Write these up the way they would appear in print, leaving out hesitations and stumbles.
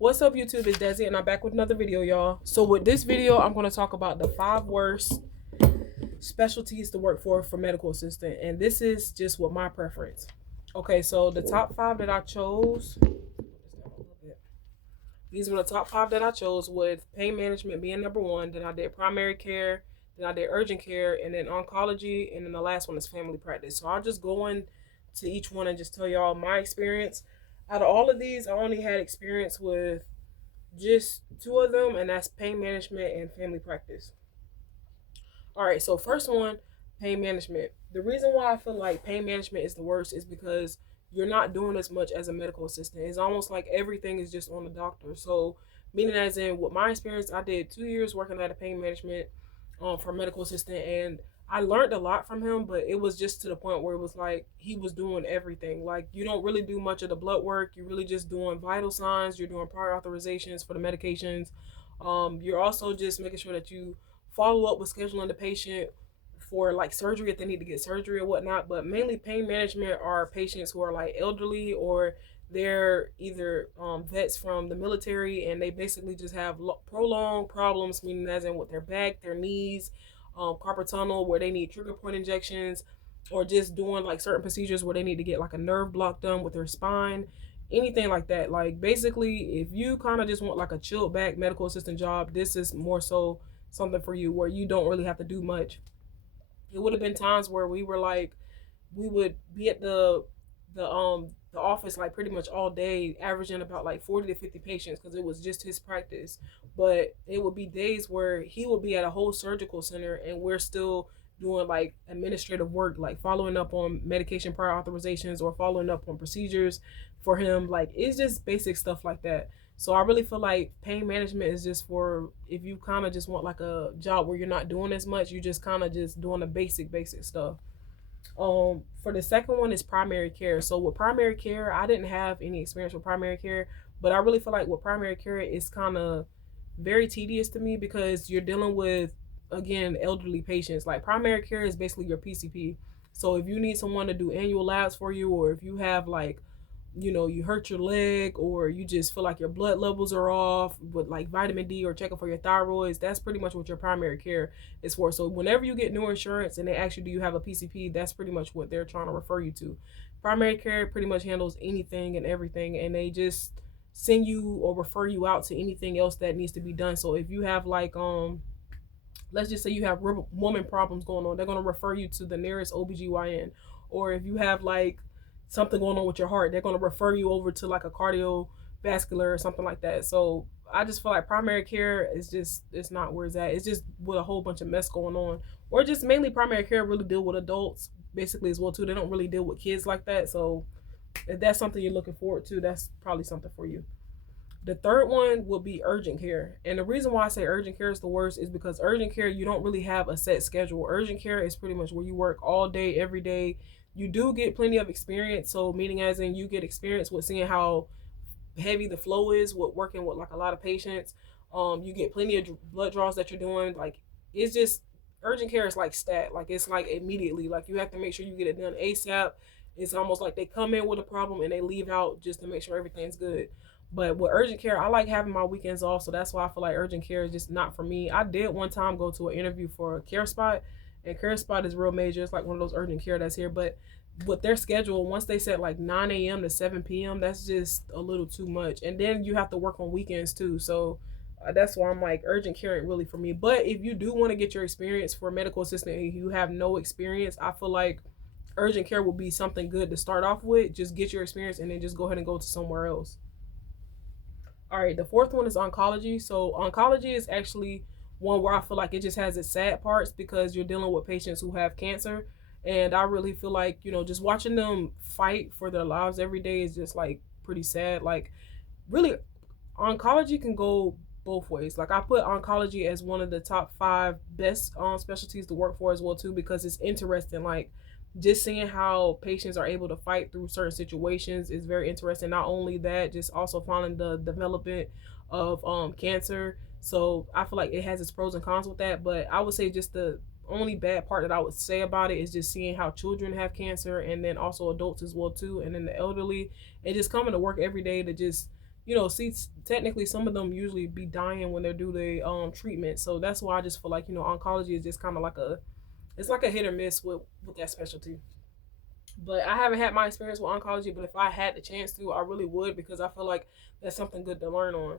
What's up, YouTube? It's Desi, and I'm back with another video, y'all. So with this video, I'm going to talk about the 5 worst specialties to work for medical assistant, and this is just what my preference. Okay, so the top 5 that I chose, these were the top 5 that I chose, with pain management being number 1. Then I did primary care, then I did urgent care, and then oncology, and then the last one is family practice. So I'll just go into each one and just tell y'all my experience. Out of all of these, I only had experience with just 2 of them, and that's pain management and family practice. All right, so first one, pain management. The reason why I feel like pain management is the worst is because you're not doing as much as a medical assistant. It's almost like everything is just on the doctor. So, meaning as in, with my experience, I did 2 years working at a pain management for medical assistant, and I learned a lot from him, but it was just to the point where it was like he was doing everything. Like, you don't really do much of the blood work. You're really just doing vital signs. You're doing prior authorizations for the medications. You're also just making sure that you follow up with scheduling the patient for like surgery if they need to get surgery or whatnot. But mainly pain management are patients who are like elderly, or they're either vets from the military, and they basically just have prolonged problems, meaning as in with their back, their knees, carpal tunnel, where they need trigger point injections, or just doing like certain procedures where they need to get like a nerve block done with their spine, anything like that. Like, basically, if you kind of just want like a chilled back medical assistant job, this is more so something for you, where you don't really have to do much. It would have been times where we would be at the office like pretty much all day, averaging about like 40 to 50 patients, because it was just his practice. But it would be days where he would be at a whole surgical center, and we're still doing like administrative work, like following up on medication prior authorizations or following up on procedures for him. Like, it's just basic stuff like that. So I really feel like pain management is just for if you kind of just want like a job where you're not doing as much, you just kind of just doing the basic stuff. For the second one is primary care. So with primary care, I didn't have any experience with primary care, but I really feel like with primary care, it's kind of very tedious to me, because you're dealing with, again, elderly patients. Like, primary care is basically your PCP. So if you need someone to do annual labs for you, or if you have like, you hurt your leg, or you just feel like your blood levels are off with like vitamin D, or checking for your thyroids, that's pretty much what your primary care is for. So whenever you get new insurance and they ask you, do you have a PCP, that's pretty much what they're trying to refer you to. Primary care pretty much handles anything and everything, and they just send you or refer you out to anything else that needs to be done. So if you have like let's just say you have woman problems going on, they're going to refer you to the nearest OBGYN. Or if you have like something going on with your heart, they're going to refer you over to like a cardiovascular or something like that. So I just feel like primary care is just, it's not where it's at. It's just with a whole bunch of mess going on. Or just mainly primary care really deal with adults basically as well too. They don't really deal with kids like that. So if that's something you're looking forward to, that's probably something for you. The third one will be urgent care. And the reason why I say urgent care is the worst is because urgent care, you don't really have a set schedule. Urgent care is pretty much where you work all day, every day. You do get plenty of experience. So meaning as in, you get experience with seeing how heavy the flow is with working with like a lot of patients. You get plenty of blood draws that you're doing. Like, it's just, urgent care is like stat. Like, it's like immediately. Like, you have to make sure you get it done ASAP. It's almost like they come in with a problem and they leave out just to make sure everything's good. But with urgent care, I like having my weekends off, so that's why I feel like urgent care is just not for me. I did one time go to an interview for a care spot, and care spot is real major. It's like one of those urgent care that's here. But with their schedule, once they set like 9 a.m. to 7 p.m., that's just a little too much. And then you have to work on weekends too. So that's why I'm like, urgent care ain't really for me. But if you do want to get your experience for a medical assistant and you have no experience, I feel like urgent care will be something good to start off with. Just get your experience and then just go ahead and go to somewhere else. All right, the fourth one is oncology. So oncology is actually one where I feel like it just has its sad parts, because you're dealing with patients who have cancer. And I really feel like, just watching them fight for their lives every day is just like pretty sad. Like, really, oncology can go both ways. Like, I put oncology as one of the top 5 best specialties to work for as well too, because it's interesting. Like, just seeing how patients are able to fight through certain situations is very interesting. Not only that, just also following the development of cancer. So I feel like it has its pros and cons with that. But I would say just the only bad part that I would say about it is just seeing how children have cancer, and then also adults as well too, and then the elderly, and just coming to work every day to just see, technically some of them usually be dying when they do the treatment. So that's why I just feel like, oncology is just kind of like it's like a hit or miss with that specialty. But I haven't had my experience with oncology, but if I had the chance to, I really would, because I feel like that's something good to learn on.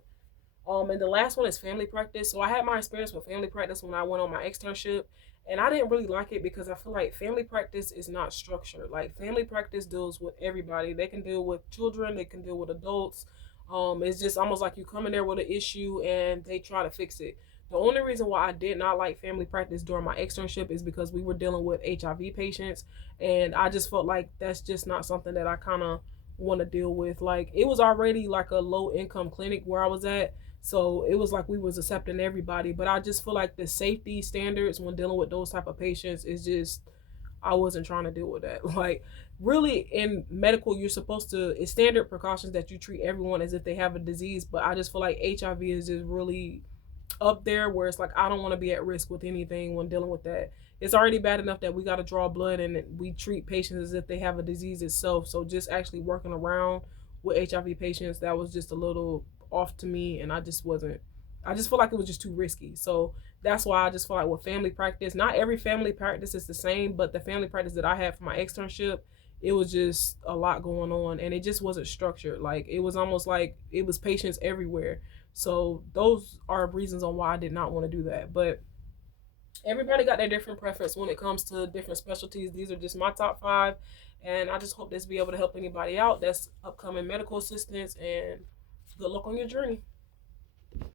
And the last one is family practice. So I had my experience with family practice when I went on my externship, and I didn't really like it because I feel like family practice is not structured. Like family practice deals with everybody. They can deal with children, they can deal with adults. It's just almost like you come in there with an issue and they try to fix it. The only reason why I did not like family practice during my externship is because we were dealing with HIV patients, and I just felt like that's just not something that I kind of want to deal with. Like it was already like a low income clinic where I was at, so it was like we was accepting everybody, but I just feel like the safety standards when dealing with those type of patients is just, I wasn't trying to deal with that. Like really in medical you're supposed to, it's standard precautions that you treat everyone as if they have a disease, but I just feel like HIV is just really up there where it's like I don't want to be at risk with anything when dealing with that. It's already bad enough that we got to draw blood and we treat patients as if they have a disease itself. So just actually working around with HIV patients, that was just a little off to me, and I just wasn't. I just feel like it was just too risky. So that's why I just feel like with family practice, not every family practice is the same, but the family practice that I had for my externship, it was just a lot going on, and it just wasn't structured. Like it was almost like it was patients everywhere. So those are reasons on why I did not want to do that. But everybody got their different preference when it comes to different specialties. These are just my top five, and I just hope this be able to help anybody out that's upcoming medical assistants. And good luck on your journey.